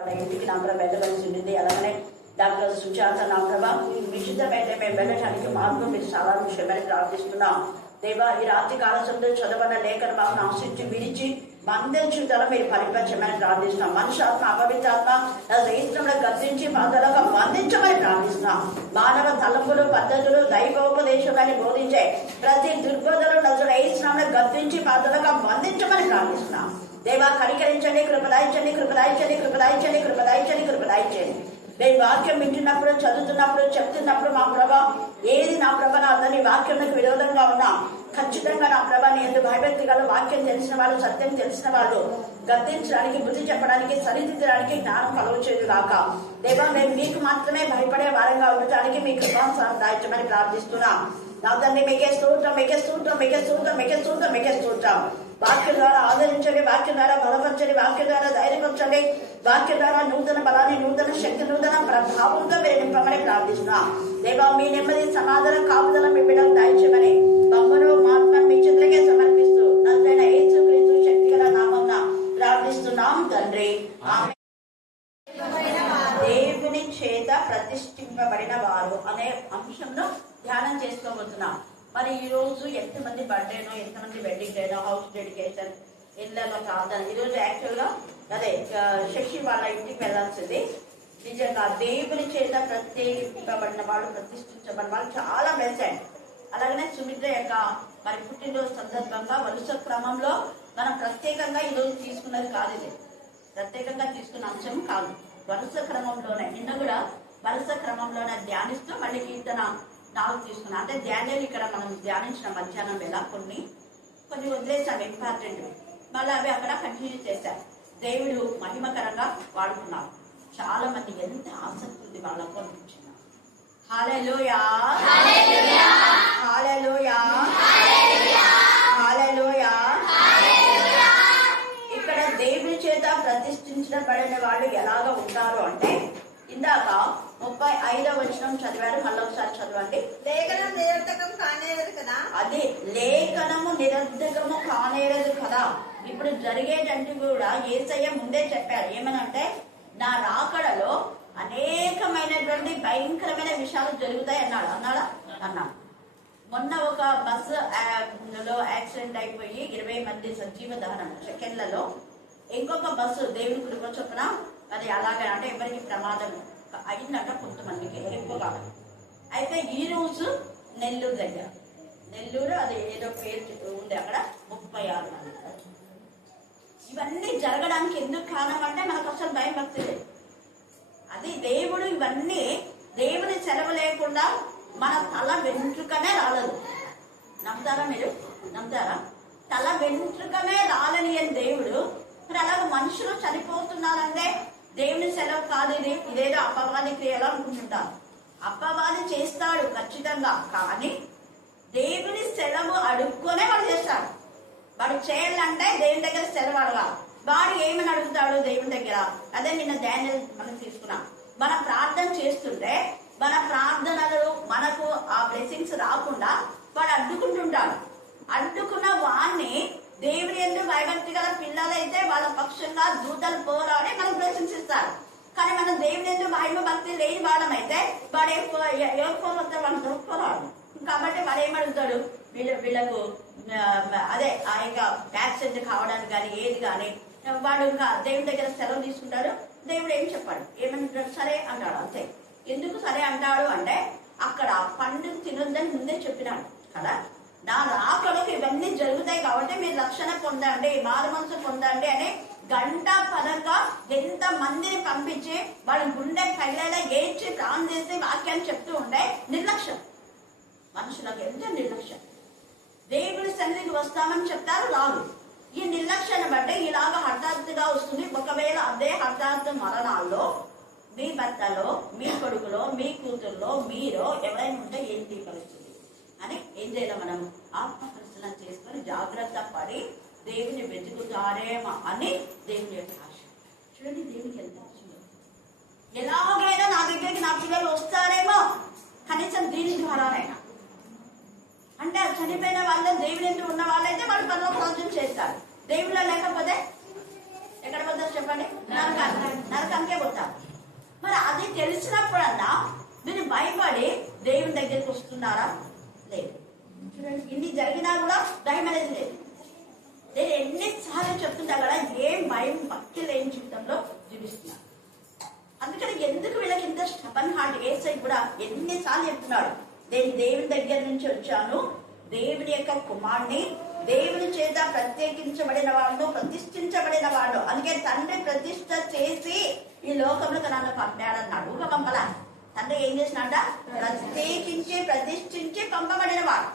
వాళ్ళ ఇంటికి నా ప్రభ వెళ్ళవలసి ఉంది. అలాగనే డాక్టర్ సుజాత నా ప్రభ నిశ్చితమైతే మేము వెళ్ళడానికి మార్గం మీరు చాలా విషయమని ప్రార్థిస్తున్నాం. దేవా, ఈ రాత్రి కాల సమయంలో చదవన లేఖన మాకు ఆశించి విరిచి మందించుదల మీరు ఫలించమని ప్రార్థిస్తున్నాం. మనుషాత్మ అపవిత్రాత్మ రైతంలో గర్తించి పాదలుగా మందించమని ప్రార్థిస్తున్నాం. మానవ తలంపులు పద్ధతులు దైవోపదేశాన్ని బోధించే ప్రతి దుర్బోధలు నజరేయిస్తున్నాంలో గర్తించి పాదలుగా మందించమని ప్రార్థిస్తున్నాం. దేవా, కనికరించండి, కృపదాయించండి, కృపదాయించండి, కృపదాయించండి, కృపదాయించండి, కృపదాయించండి. నేను వాక్యం వింటున్నప్పుడు, చదువుతున్నప్పుడు, చెప్తున్నప్పుడు మా ప్రభా ఏది నా ప్రభ నా అందరినీ వాక్యంకు విరోధంగా ఉన్నా ఖచ్చితంగా నా ప్రభాని ఎందుకు భయభక్తి గల వాక్యం తెలిసిన వాళ్ళు, సత్యం తెలిసిన వాళ్ళు గద్దించడానికి, బుద్ధి చెప్పడానికి, సరిదిద్దడానికి జ్ఞానం కలవచేదు కాక. దేవా, మేము మీకు మాత్రమే భయపడే వారంగా ఉండటానికి మీ కృపానుసారం దాయించమని ప్రార్థిస్తున్నాం. నా తండ్రి మీకే స్తోత్రం, మీకే స్తోత్రం, మీకే స్తోత్రం, మీకే స్తోత్రం, మీకే స్తోత్రం. వాక్యం ద్వారా ఆదరించండి, వాక్యం ద్వారా బలపరచండి, వాక్యం ద్వారా ధైర్యపరచండి, వాక్యం ద్వారా నూతన బలాన్ని, నూతన శక్తి, నూతన ప్రభావంతో మీరు నింపమని ప్రార్థిస్తున్నాం. దేవా, మీ నెమ్మది సమాధానం కాపుదల మీ బిడ్డలు దాయించమని మమ్మను మాత్రం మీ చేతులకే సమర్పిస్తూ నజరైన యేసుక్రీస్తు శక్తిగల నామమున ప్రార్థిస్తున్నాం తండ్రి. దేవుని చేత ప్రతిష్ఠింపబడిన వారు అనే అంశంలో ధ్యానం చేసుకోబోతున్నాం. మరి ఈ రోజు ఎంతమంది బర్త్డేనో, ఎంతమంది వెడ్డింగ్ డేనో, హౌస్ డెడికేషన్, ఇళ్లలో ప్రార్థన. ఈరోజు యాక్చువల్గా అదే శశి వాళ్ళ ఇంటికి వెళ్ళాల్సింది. నిజంగా దేవుని చేత ప్రత్యేకింపబడిన వాళ్ళు, ప్రతిష్ఠించబడిన వాళ్ళు చాలా మెచ్చాయి. అలాగనే సుమిత్ర యొక్క మరి పుట్టినరోజు సందర్భంగా వరుస క్రమంలో మనం ప్రత్యేకంగా ఈరోజు తీసుకున్నది కాదు, ఇది ప్రత్యేకంగా తీసుకున్న అంశం కాదు. వరుస క్రమంలోనే నిన్న కూడా వరుస క్రమంలోనే ధ్యానిస్తూ మళ్ళీ కీర్తన 4 తీసుకున్నాం. అంటే ధ్యానాలు ఇక్కడ మనం ధ్యానించిన మధ్యాహ్నం వేళ కొన్ని వదిలేసాం ఇంపార్టెంట్, మళ్ళీ అవి అక్కడ కంటిన్యూ చేశాం. దేవుడు మహిమకరంగా వాడుకున్నాం. చాలా మంది ఎంత ఆసక్తి ఉంది వాళ్ళకు అనిపించింది. హల్లెలూయా, హల్లెలూయా, హల్లెలూయా, హల్లెలూయా. ఇక్కడ దేవుని చేత ప్రతిష్ఠించబడిన వాళ్ళు ఎలాగ ఉంటారు అంటే ఇందాక 35వ వచనం చదివారు, మళ్ళీ ఒకసారి చదవండి. లేఖనం నిరర్ధకం కానేరదు కదా. అది లేఖనము నిరర్ధకము కానేరదు కదా. ఇప్పుడు జరిగేటంటే కూడా యేసయ్య ముందే చెప్పారు. ఏమనంటే నా రాకడలో అనేకమైనటువంటి భయంకరమైన విషయాలు జరుగుతాయి అన్నాడా? అన్నాడు. మొన్న ఒక బస్సు లో యాక్సిడెంట్ అయిపోయి 20 మంది సజీవ దహనం సెకండ్లలో. ఇంకొక బస్సు దేవుని కృప చొప్పున అది అలాగే అంటే ఎవరికి ప్రమాదం అయిందంట, కొంతమందికి ఎక్కువగా. అయితే ఈ రోజు నెల్లూరు దగ్గర, నెల్లూరు అది ఏదో పేరు ఉంది, అక్కడ 36 మంది. ఇవన్నీ జరగడానికి ఎందుకు కారణం అంటే మనకు అసలు భయం భక్తి లేదు. అది దేవుడు ఇవన్నీ దేవుని సెలవు లేకుండా మన తల వెంట్రుకనే రాలేదు. నమ్ముతారా మీరు? నమ్ముతారా? తల వెంట్రుకనే రాలని అని దేవుడు. మరి అలాగే మనుషులు చనిపోతున్నారంటే దేవుని సెలవు కాదు, ఇది ఇదేదో అపవాది క్రియలు అనుకుంటుంటారు. అపవాది చేస్తాడు ఖచ్చితంగా, కానీ దేవుని సెలవు అడుక్కొనే వాడు చేస్తాడు. వాడు చేయాలంటే దేవుని దగ్గర సెలవు అడగాలి. వాడు ఏమని అడుగుతాడు దేవుని దగ్గర? అదే నిన్న ధ్యానం మనం తీసుకున్నాం. మన ప్రార్థన చేస్తుంటే మన ప్రార్థనలు మనకు ఆ బ్లెస్సింగ్స్ రాకుండా వాడు అడ్డుకుంటుంటాడు. అడ్డుకున్న వాడిని దేవుని ఎందుకు భయభక్తి గల పిల్లలైతే వాళ్ళ పక్షంగా దూతలు పోరాడి మనకు బ్లెస్సింగ్స్ ఇస్తారు. కానీ మనం దేవుని ఎందుకు భయం భక్తి లేని వాళ్ళమైతే వాడు ఎవరు పోతే వాళ్ళు దొరుకుపోరాడు. కాబట్టి వాడు ఏమడుగుతాడు? వీళ్ళకు అదే ఆ యొక్క యాక్సిడెంట్ కావడానికి కానీ ఏది కానీ వాడు ఇంకా దేవుని దగ్గర సెలవు తీసుకుంటాడు. దేవుడు ఏం చెప్పాడు? ఏమంటాడు? సరే అంటాడు. అంతే. ఎందుకు సరే అంటాడు అంటే అక్కడ పండు తినొద్దని ముందే చెప్పినాడు కదా. నా రాకడకు ఇవన్నీ జరుగుతాయి కాబట్టి మీరు రక్షణ పొందండి, మారు మనసు పొందండి అని గంట పదంగా ఎంత మందిని పంపించి వాళ్ళ గుండె పైలేలా ఏడ్చి ప్రాణం చేసి వాక్యాన్ని చెప్తూ ఉంటే నిర్లక్ష్యం. మనుషులకు ఎంత నిర్లక్ష్యం. దేవుడి సన్నిధికి వస్తామని చెప్తారు, రాదు. ఈ నిర్లక్ష్యాన్ని బట్టి ఇలాగ హఠాత్తుగా వస్తుంది. ఒకవేళ అదే హఠాత్తు మరణాల్లో మీ భర్తలో, మీ కొడుకులో, మీ కూతుర్లో, మీరో ఎవరైనా ఉంటే ఏంటి పరిస్థితి అని ఏం చేయాలి? మనం ఆత్మ పరిశీలన చేసుకొని జాగ్రత్త పడి దేవుని వెతుకుతారేమో అని దేవుని యొక్క ఆశ. చూడండి దేవునికి ఎంత ఆశ. ఎలాగైనా నా దగ్గరికి నా పిల్లలు వస్తారేమో, కనీసం దీని ద్వారానైనా. అంటే చనిపోయిన వాళ్ళ దేవుని ఎందుకు ఉన్న వాళ్ళైతే వాళ్ళు పరలోక రాజ్యం చేస్తారు. దేవుళ్ళ లేకపోతే ఎక్కడ పోతారు చెప్పండి? నరకానికే పోతారు. మరి అది తెలిసినప్పుడన్నా మీరు భయపడి దేవుని దగ్గరికి వస్తున్నారా? లేదు. చూడండి, ఇన్ని జరిగినా కూడా భయం అనేది లేదు. నేను ఎన్నిసార్లు చెప్తున్నా కదా, ఏం భయం భక్తి లేని జీవితంలో జీవిస్తున్నారు. అందుకని ఎందుకు వీళ్ళకి ఇంత స్టబన్ హార్ట్? ఏసై కూడా ఎన్నిసార్లు చెప్తున్నాడు, నేను దేవుని దగ్గర నుంచి వచ్చాను, దేవుని యొక్క కుమారుని, దేవుని చేత ప్రత్యేకించబడిన వాడు, ప్రతిష్ఠించబడిన వాడు. అందుకే తండ్రి ప్రతిష్ఠ చేసి ఈ లోకంలో నన్ను పంపాడన్నాడు. ఊక పంపలా. తండ్రి ఏం చేసినాడ? ప్రత్యేకించి ప్రతిష్ఠించి పంపబడిన వాడు.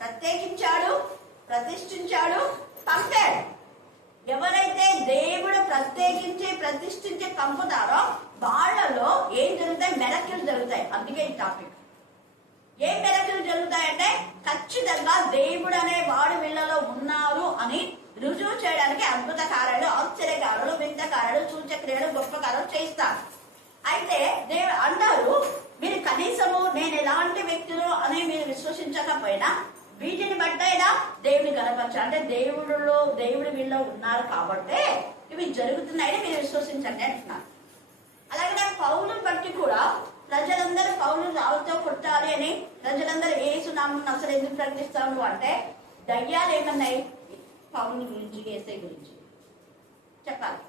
ప్రత్యేకించాడు, ప్రతిష్ఠించాడు, పంపాడు. ఎవరైతే దేవుడు ప్రత్యేకించి ప్రతిష్ఠించి పంపుతారో వాళ్ళలో ఏం జరుగుతాయి? మెరకిల్ జరుగుతాయి. అందుకే ఈ టాపిక్. ఏం మెరకిల్ జరుగుతాయంటే ఖచ్చితంగా దేవుడు అనే వాడు వీళ్ళలో ఉన్నారు అని రుజువు చేయడానికి అద్భుత కార్యాలు, ఆశ్చర్యకారులు, వింత కార్యాలు, సూచక్రియలు, గొప్ప కార్యాలు చేస్తారు. అయితే దేవుడు అంటారు, మీరు కనీసము నేను ఎలాంటి వ్యక్తులు అని మీరు విశ్వసించకపోయినా వీటిని బట్టైనా దేవుని కనపరచాలి. అంటే దేవుడు వీళ్ళు ఉన్నారు కాబట్టి ఇవి జరుగుతున్నాయని మీరు విశ్వసించండి అంటున్నారు. అలాగే పౌలు బట్టి కూడా ప్రజలందరూ పౌలు రావుతో కొట్టాలి అని ప్రజలందరూ యేసునామం అసలు ఎందుకు ప్రకటిస్తాను అంటే దయ్యాలు ఏమన్నాయి? పౌలు గురించి, యేసై గురించి చెప్పాలి.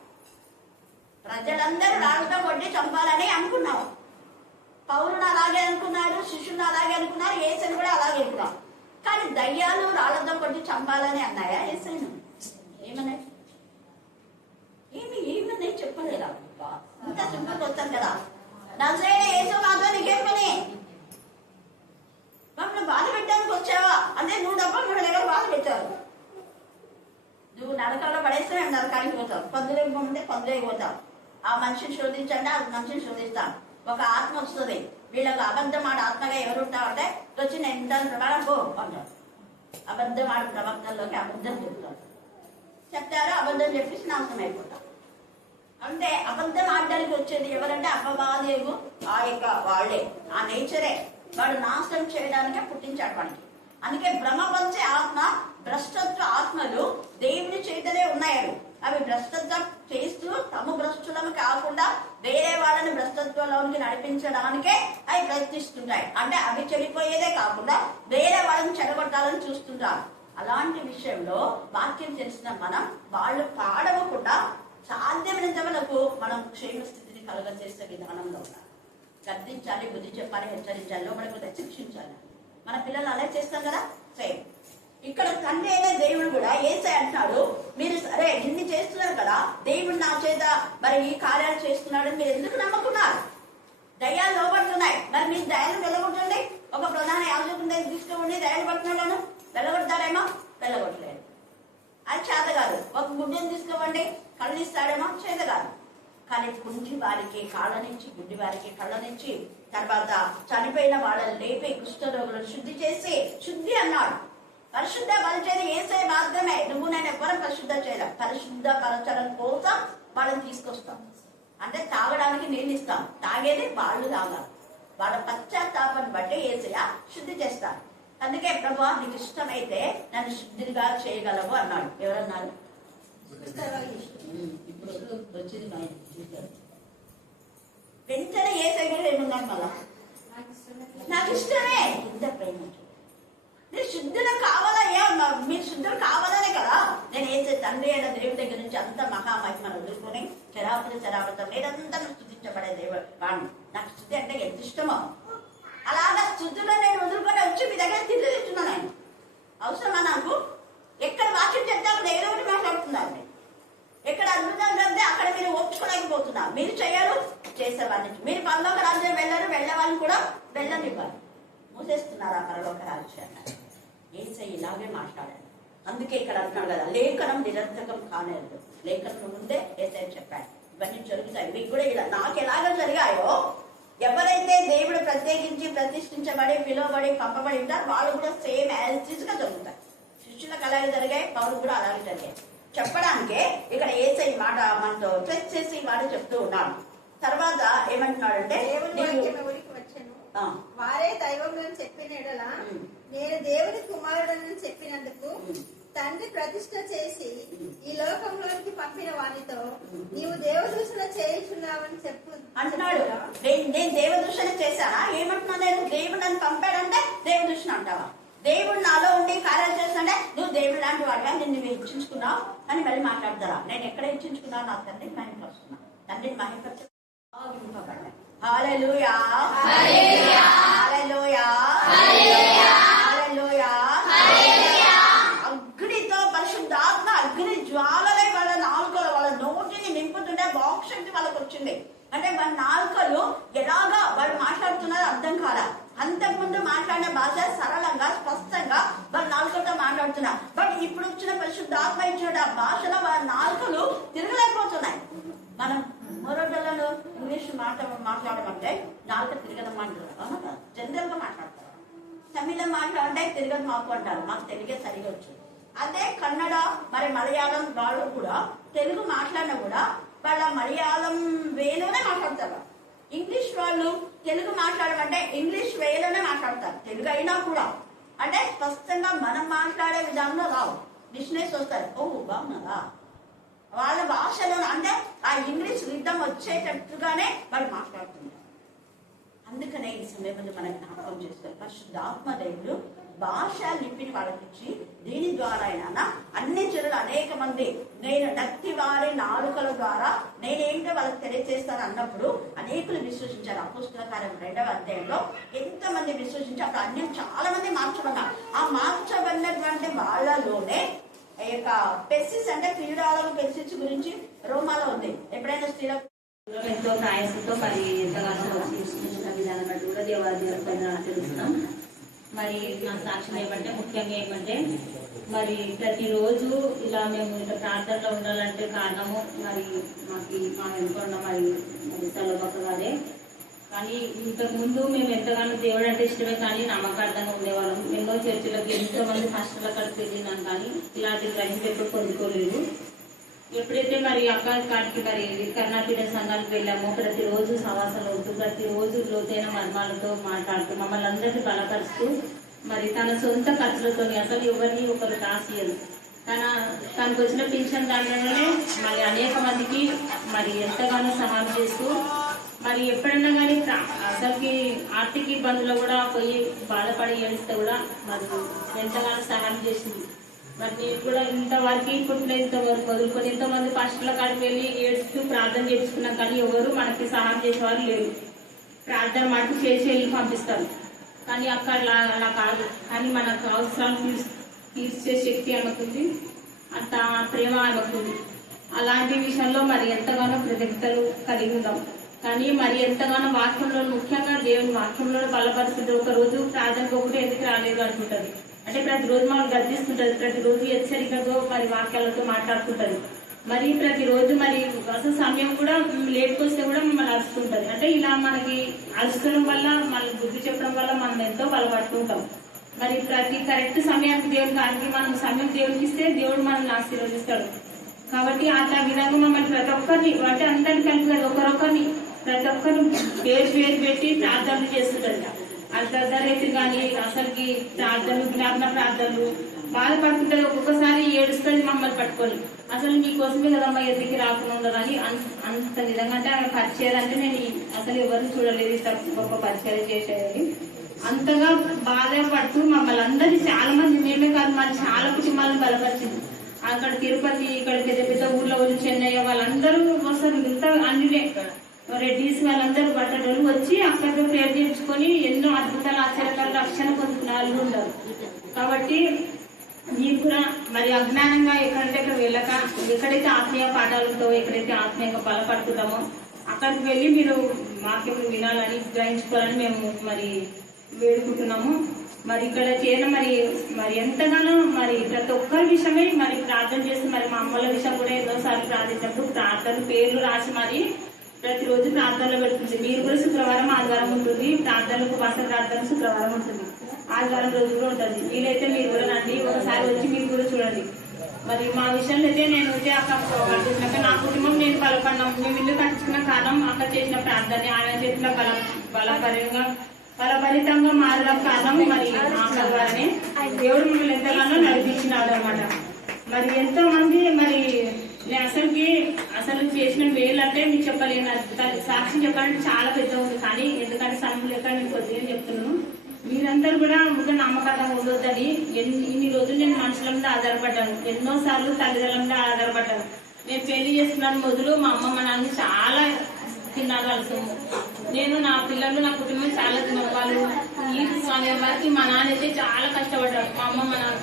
ప్రజలందరూ రాళ్ళతో కొట్టి చంపాలని అనుకున్నావు. పౌరుని అలాగే అనుకున్నారు, శిష్యుని అలాగే అనుకున్నారు, యేసైని కూడా అలాగే అనుకున్నాం. కానీ దయ్యాలు రాళ్లతో కొట్టి చంపాలని అన్నాయా యేసైను? ఏమన్నాయి? ఏమన్నాయి చెప్పలేదా? ఇంత సింపుల్గా వస్తాను కదా. నజరేయుడైన యేసు నాతో నీకేం పని? మమ్మల్ని బాధ పెట్టడానికి వచ్చావా అంటే నువ్వు తప్ప మూడు దగ్గర బాధ పెట్టారు. నువ్వు నరకంలో పడేస్తే మేము నరకానికి పోతావు, పందులేకి పోతే పందులేకి పోతావు. ఆ మనిషిని శోధించండి, ఆ మనిషిని శోధిస్తాం. ఒక ఆత్మ వస్తుంది, వీళ్ళకు అబద్ధం ఆడ ఆత్మగా ఎవరు ఉంటామంటే వచ్చి నేను దాని ప్రమాణం పో అంటారు. అబద్ధం ఆడు ప్రవక్తల్లోకి అబద్ధం చెప్తారు, అబద్ధం చెప్పేసి నాశనం అయిపోతాం. అంటే అబద్ధం ఆడడానికి వచ్చేది ఎవరంటే అపవాదేవు, ఆ యొక్క వాళ్ళే, ఆ నేచరే. వాడు నాశనం చేయడానికే పుట్టించాడు వాడికి. అందుకే భ్రమపరిచే ఆత్మ, భ్రష్టత్వ ఆత్మలు దేవుని చేతనే ఉన్నాయని అవి భ్రష్టత్వం చేస్తూ తమ భ్రష్టులను కాకుండా వేరే వాళ్ళని భ్రష్టత్వంలోనికి నడిపించడానికే అవి ప్రయత్నిస్తుంటాయి. అంటే అవి చెడిపోయేదే కాకుండా వేరే వాళ్ళని చెడగొట్టాలని చూస్తుంటారు. అలాంటి విషయంలో వాక్యం తెలిసిన మనం వాళ్ళు పాడవకుండా సాధ్యమైనంత వరకు మనం క్షేమ స్థితిని కలుగజేసే విధానంలో ఉండాలి. గద్దించాలి, బుద్ధి చెప్పాలి, హెచ్చరించాలి, లోపలికి శిక్షించాలి. మన పిల్లలు అలా చేస్తాం కదా, సేమ్ ఇక్కడ తండ్రి అయిన దేవుడు కూడా యేసయ్య అంటున్నాడు, మీరు సరే ఇన్ని చేస్తున్నారు కదా, దేవుడు నా చేత మరి ఈ కార్యాలు చేస్తున్నాడని మీరు ఎందుకు నమ్ముకున్నారు? దయ్యాలు లోపడుతున్నాయి, మరి మీరు దయాలను వెళ్ళగొట్టండి. ఒక ప్రధాన యాజకుని తీసుకుని దయాలు పడుతున్నాను వెళ్ళగొడతారేమో, వెళ్ళగొట్టలేదు. అది చేత కాదు. ఒక గుడ్డని తీసుకోవండి, కళ్ళు ఇస్తాడేమో, చేత కాదు. కానీ కుంటి వారికి కాళ్ళ నుంచి, గుడ్డి వారికి కళ్ళ నుంచి, తర్వాత చనిపోయిన వాళ్ళని లేపి కుష్ఠరోగులను శుద్ధి చేసి, శుద్ధి అన్నాడు. పరిశుద్ధ పరిచయం యేసయ్య మాత్రమే. నువ్వు నేను ఎవరు పరిశుద్ధ చేయలేం. పరిశుద్ధ పరచడం కోసం వాళ్ళని తీసుకొస్తాం. అంటే తాగడానికి నీళ్ళు ఇస్తాం, తాగేది వాళ్ళు తాగాలి. వాళ్ళ పశ్చాత్తాపాన్ని బట్టి యేసయ్య శుద్ధి చేస్తారు. అందుకే ప్రభువా నీకు ఇష్టమైతే నన్ను శుద్ధిగా చేయగలవు అన్నాడు. ఎవరన్నారు? ఇప్పుడు వచ్చింది వెంటనే యేసయ్య కూడా ఏమన్నాడు? మళ్ళా నాకు ఇష్టమే. ఇంత ప్రేమ. మీరు శుద్ధులు కావాలా? ఏమన్నారు? మీరు శుద్ధులు కావాలనే కదా నేను వేసే తండ్రి అయిన దేవుడి దగ్గర నుంచి అంత మహామహిమను వదులుకొని చరాపతో నేనంతా స్థుతించబడే దేవుడు వాడిని. నాకు స్థుతి అంటే ఎంత ఇష్టమో అలాగా స్థుతుల్లో నేను వదులుకొని వచ్చి మీ దగ్గర తిరిగి తెచ్చున్నాను. నేను అవసరమా నాకు? ఎక్కడ వాక్యం చెప్తే అక్కడ ఏదో ఒకటి మాట్లాడుతున్నారు. ఎక్కడ అద్భుతం జరిగితే అక్కడ మీరు ఒప్పుకోలేకపోతున్నారు. మీరు చేయరు, చేసేవాడిని. మీరు పరలోక రాజ్యం వెళ్ళరు, వెళ్ళే వాళ్ళని కూడా వెళ్ళనివ్వరు. మూసేస్తున్నారు ఆ పరలోక రాజ్యాన్ని. యేసయ్య ఇలాగే మాట్లాడాడు. అందుకే ఇక్కడ అంటున్నాడు కదా, లేఖనం నిరర్థకం కానేదు. లేఖనం ముందే యేసయ్య చెప్పాడు ఇవన్నీ జరుగుతాయి. మీకు కూడా ఇలా నాకు ఎలాగ జరిగాయో, ఎవరైతే దేవుడు ప్రత్యేకించి ప్రతిష్ఠించబడి పిలువబడి పంపబడి ఉంటారు వాళ్ళు కూడా సేమ్ యాజ్ గా జరుగుతాయి. శిష్యులకు అలాగే జరిగాయి, పౌరులు కూడా అలాగే జరిగాయి. చెప్పడానికే ఇక్కడ యేసయ్య మాట మనతో టెస్ట్ చేసి మాట చెప్తూ ఉన్నాడు. తర్వాత ఏమంటున్నాడంటే వారే దైవం చెప్పిన ఎడల నేను దేవుని కుమారుడని చెప్పినందుకు తండ్రి ప్రతిష్ఠ చేసి ఈ లోకంలోనికి పంపిన వానితో నీవు దేవదూషణ చేయుచున్నావని చెప్పు అంటున్నాడు. నేను దేవదూషణ చేశానా? ఏమంటున్నా? నేను దేవుడు నన్ను పంపాడంటే దేవదూషణ అంటావా? దేవుడు నాలో ఉండి కార్యాలు చేస్తుంటే నువ్వు దేవుడు లాంటి వాడిగా నిన్ను హెచ్చించుకున్నావు అని మళ్ళీ మాట్లాడతారా? నేను ఎక్కడ హెచ్చించుకున్నావు? నా తండ్రిని మహిమపరుస్తున్నా. తండ్రిని మహిమపరచ హల్లెలూయా, హల్లెలూయా, హల్లెలూయా, హల్లెలూయా. అగ్నితో పరిశుద్ధాత్మ అగ్ని జ్వాలలై వాళ్ళ నాలుకలు వాళ్ళ నోటిని నింపుతుంటే వాక్శక్తి వాళ్ళకి వచ్చింది. అంటే వాళ్ళ నాలుకలు ఎలాగా వాళ్ళు మాట్లాడుతున్నారో అర్థం కాదా. అంతకుముందు మాట్లాడిన భాష సరళంగా స్పష్టంగా వాళ్ళ నాలుకతో మాట్లాడుతున్నారు. బట్ ఇప్పుడు వచ్చిన పరిశుద్ధాత్మ ఇచ్చిన ఆ భాషలో వాళ్ళ నాలుకలు తిరగలేకపోతున్నాయి. మనం మొరటలను ఇంగ్లీష్ మాట్లాడమంటే నాలుక తిరగదమ్మంటారు. అవునా? జనరల్ గా మాట్లాడతారు. తమిళ మాట్లాడితే తిరగదు మాకు అంటారు. మాకు తెలుగే సరిగా వచ్చింది. అదే కన్నడ మరి మలయాళం వాళ్ళు కూడా తెలుగు మాట్లాడినా కూడా వాళ్ళ మలయాళం వేలోనే మాట్లాడతారు. ఇంగ్లీష్ వాళ్ళు తెలుగు మాట్లాడమంటే ఇంగ్లీష్ వేలోనే మాట్లాడతారు. తెలుగు అయినా కూడా అంటే స్పష్టంగా మనం మాట్లాడే విధానంలో రావు. డిక్షనరీస్ వస్తారు. ఓ బాగున్నారా వాళ్ళ భాషలో అంటే ఆ ఇంగ్లీష్ రిధం వచ్చేటట్టుగానే వాళ్ళు మాట్లాడుతున్నారు. అందుకనే ఈ సమయంలో మనం జ్ఞాపకం చేసుకోవాలి. పరిశుద్ధాత్మ దేవుడు భాష లిపిని వాళ్ళకి ఇచ్చి దీని ద్వారా అయినా అన్ని జనులు అనేక మంది నేను నత్తి వారి నాలుకల ద్వారా నేనేంటో వాళ్ళకి తెలియజేస్తాను అన్నప్పుడు అనేకులు విశ్వసించారు. అపోస్తల కార్యం 2వ అధ్యాయంలో ఎంతమంది విశ్వసించి అప్పుడు అన్యం చాలా మంది మార్చబడ్డారు. ఆ మార్చబడినటువంటి వాళ్ళలోనే ఈ యొక్క పెస్సిస్ అంటే క్రీడాలకు పెస్సిస్ గురించి రోమాలో ఉంది. ఎప్పుడైనా స్త్రీల ఎంతో ప్రయాసంతో మరి ఎంతగానో తీసుకుంటున్న విధానం బట్టి కూడా దేవాలయాలు తెలుస్తున్నాం. మరి నా సాక్ష్యం ఏమంటే ముఖ్యంగా ఏమంటే మరి ప్రతిరోజు ఇలా మేము ఇట్లా ప్రార్థనలో ఉండాలంటే కారణము మరి మా వెనుకొండ మరి సలోబక్క గారే. కానీ ఇంతకు ముందు మేము ఎంతగానో దేవుడు అంటే ఇష్టమే కానీ నమ్మకార్థంగా ఉండేవాళ్ళం. ఎన్నో చర్చిలకు ఎంతో మంది హాస్టల్ అక్కడికి వెళ్ళినాం కానీ ఇలాంటి గ్రహింపు ఎప్పుడు పొందుకోలేదు. ఎప్పుడైతే మరి అక్క కాటికి మరి కర్ణాటక సంఘానికి వెళ్ళామో ప్రతిరోజు సవాసాలు అవుతూ ప్రతిరోజు లోతైన మర్మాలతో మాట్లాడుతూ మమ్మల్ని అందరినీ బలపరుస్తూ మరి తన సొంత ఖర్చులతో అసలు ఎవరిని ఒకరు రాసియదు. తనకు వచ్చిన పెన్షన్ దానిలోనే మరి అనేక మందికి మరి ఎంతగానో సహాయం చేస్తూ మరి ఎప్పుడన్నా కానీ అసలుకి ఆర్థిక ఇబ్బందులు కూడా పోయి బాధపడి ఏడిస్తే కూడా మరి ఎంతగానో సహాయం చేసింది. మరి నేను కూడా ఇంతవరకు ఇప్పుడు ఇంతవరకు వదులుకొని ఎంతోమంది పాస్టర్ల కాడికి వెళ్ళి ఏడుస్తూ ప్రార్థన చేయించుకున్నాం కానీ ఎవరు మనకి సహాయం చేసేవారు లేరు. ప్రార్థన మటుకు చేసి వెళ్ళి పంపిస్తారు కానీ అక్కడ అలా కాదు. కానీ మనకు అవసరాలు తీర్చే శక్తి అనుకుంది, అంత ప్రేమ అనుకుంది. అలాంటి విషయంలో మరి ఎంతగానో కృతజ్ఞతలు కలిగి ఉందాం. కానీ మరి ఎంతగానో వాక్యంలో ముఖ్యంగా దేవుని వాక్యంలో బలపరుస్తుంది. ఒక రోజు ప్రార్థనకు ఒకటి ఎందుకు రాలేదు అనుకుంటుంది. అంటే ప్రతిరోజు మనం గర్జిస్తుంటది, ప్రతిరోజు హెచ్చరికతో మరి వాక్యాలతో మాట్లాడుతుంటది. మరి ప్రతిరోజు మరి అసలు సమయం కూడా లేట్కి వస్తే కూడా మమ్మల్ని అరుస్తుంటది. అంటే ఇలా మనకి అరుస్తడం వల్ల మనల్ని బుద్ధి చెప్పడం వల్ల మనం ఎంతో బలపడుతుంటాం. మరి ప్రతి కరెక్ట్ సమయానికి దేవునికి మనం సమయం దేవునికి ఇస్తే దేవుడు మనల్ని ఆశీర్వదిస్తాడు. కాబట్టి అట్లా విధంగా మమ్మల్ని ప్రతి ఒక్కరిని అంటే అందరిని కలిపి ఒకరొకరిని ప్రతి ఒక్కరిని పేరు పెట్టి ప్రార్థనలు చేస్తుంటది. అర్ధరైతే కానీ అసలుకి ప్రార్థనలు జ్ఞాపన ప్రార్థనలు బాధపడుతుంటది. ఒక్కొక్కసారి ఏడుస్తుంది మమ్మల్ని పట్టుకొని అసలు మీకోసమే కదమ్మా ఎదికి రాకుండా ఉండదని అంత విధంగా అంటే ఆమె పరిచయం అంటే నేను అసలు ఎవరిని చూడలేదు గొప్ప పరిచయం చేసేది. అంతగా బాధపడుతూ మమ్మల్ని అందరినీ చాలా మంది మేమే కాదు మరి చాలా కుటుంబాలను బలపరిచింది. అక్కడ తిరుపతి ఇక్కడ పెద్ద పెద్ద ఊర్లో చెన్నై వాళ్ళందరూ వస్తారు. ఇంత అన్నిలే రెడ్డిస్ వాళ్ళందరూ బట్టలు వచ్చి అక్కడ ప్రేర్ చేయించుకొని ఎన్నో అద్భుతాలు ఆశ్చర్యకాలు రక్షణ పొందుతున్న వాళ్ళు ఉంటారు. కాబట్టి మీరు కూడా మరి అజ్ఞానంగా ఎక్కడంటే వెళ్ళక ఎక్కడైతే ఆత్మీయ పాఠాలతో ఎక్కడైతే ఆత్మీయంగా బలపడుతున్నామో అక్కడికి వెళ్ళి మీరు వాక్యం వినాలని గ్రహించుకోవాలని మేము మరి వేడుకుంటున్నాము. మరి ఇక్కడ చేరిన మరి ఎంతగానో మరి ప్రతి ఒక్కరి విషయమే మరి ప్రార్థన చేసి మరి మా అమ్మల విషయం కూడా ఎన్నోసార్లు ప్రార్థించినప్పుడు ప్రార్థన పేర్లు రాసి మరి ప్రతిరోజు ప్రార్థనలో పెడుతుంది. మీరు కూడా శుక్రవారం ఆదివారం ఉంటుంది ప్రార్థనలకు ఉపవాస ప్రార్థన శుక్రవారం ఉంటుంది, ఆదివారం రోజు కూడా ఉంటుంది. వీలైతే మీరు కూడా రండి, ఒకసారి వచ్చి మీరు కూడా చూడండి. మరి మా విషయంలో అయితే నేను వచ్చి అక్కడ కట్టించినాక నా కుటుంబం నేను బలపడినాం. మేము ఇల్లు కట్టించుకున్న కారణం అక్కడ చేసిన ప్రార్థన ఆయన చేసిన బలపరితంగా మారడం కారణం మరి ఆ ద్వారానే దేవుడు మిమ్మల్ని ఎంతగానో నడిపించినాడు అన్నమాట. మరి ఎంతో మంది మరి నేను అసలు చేసిన వేలు అంటే మీకు చెప్పలేను. సాక్షి చెప్పాలంటే చాలా పెద్ద ఉంది, కానీ ఎందుకంటే సమయం లేక నేను కొద్దిగా చెప్తున్నాను. మీరందరూ కూడా ముందు నమ్మకం ఉండొద్దని ఇన్ని రోజులు నేను మనుషుల మీద ఆధారపడ్డాను, ఎన్నోసార్లు తల్లిదండ్రుల మీద ఆధారపడ్డాను. నేను పెళ్లి చేసుకున్నాను మొదలు మా అమ్మ మా నాన్న చాలా తినగలుసు, నేను నా పిల్లలు నా కుటుంబం చాలా తినవాళ్ళు. ఈ సమయం వరకు మా నాన్న అయితే చాలా కష్టపడ్డారు, మా అమ్మ మా నాన్న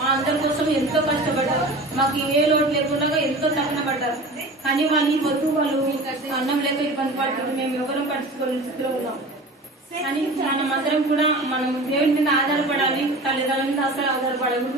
మా అందరి కోసం ఎంతో కష్టపడ్డారు, మాకు ఏ లోటు లేకుండా ఎంతో తపన పడ్డారు. కానీ వాళ్ళు ఈ పొద్దు వాళ్ళు అన్నం లేక ఇబ్బంది పడుతుంది, మేము ఎవరో పట్టించుకోలేని స్థితిలో ఉన్నాం. కానీ మనం అందరం కూడా మనం దేవుడి మీద ఆధారపడాలి, తల్లిదండ్రుల మీద అసలు ఆధారపడాలి.